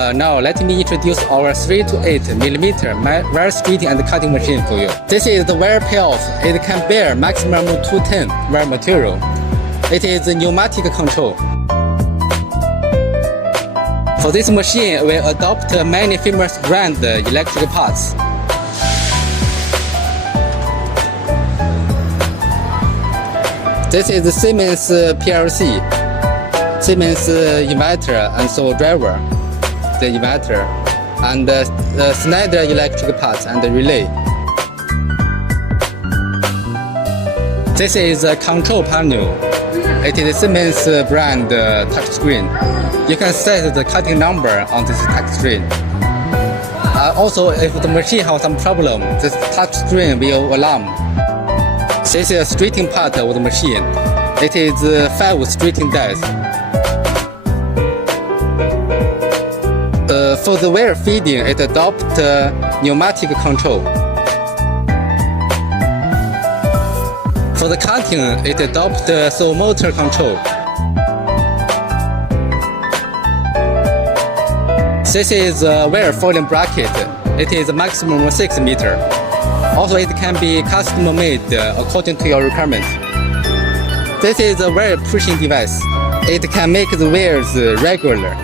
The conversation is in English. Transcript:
Now let me introduce our 3 to 8 millimeter wire stripping and cutting machine for you. This is the wire payoff. It can bear maximum 210 wire material. It is pneumatic control. For this machine, we adopt many famous brand electric parts. This is the Siemens PLC, Siemens inverter and so driver, the inverter, and the Schneider electric parts and the relay. This is a control panel. It is Siemens brand touchscreen. You can set the cutting number on this touchscreen. Also, if the machine has some problem, this touchscreen will alarm. This is a straightening part of the machine. It is 5 straightening dies. For the wire feeding, it adopts pneumatic control. For the cutting, it adopts servo motor control. This is a wire folding bracket. It is maximum 6 meters. Also, it can be custom made according to your requirements. This is a wire pushing device. It can make the wires regular.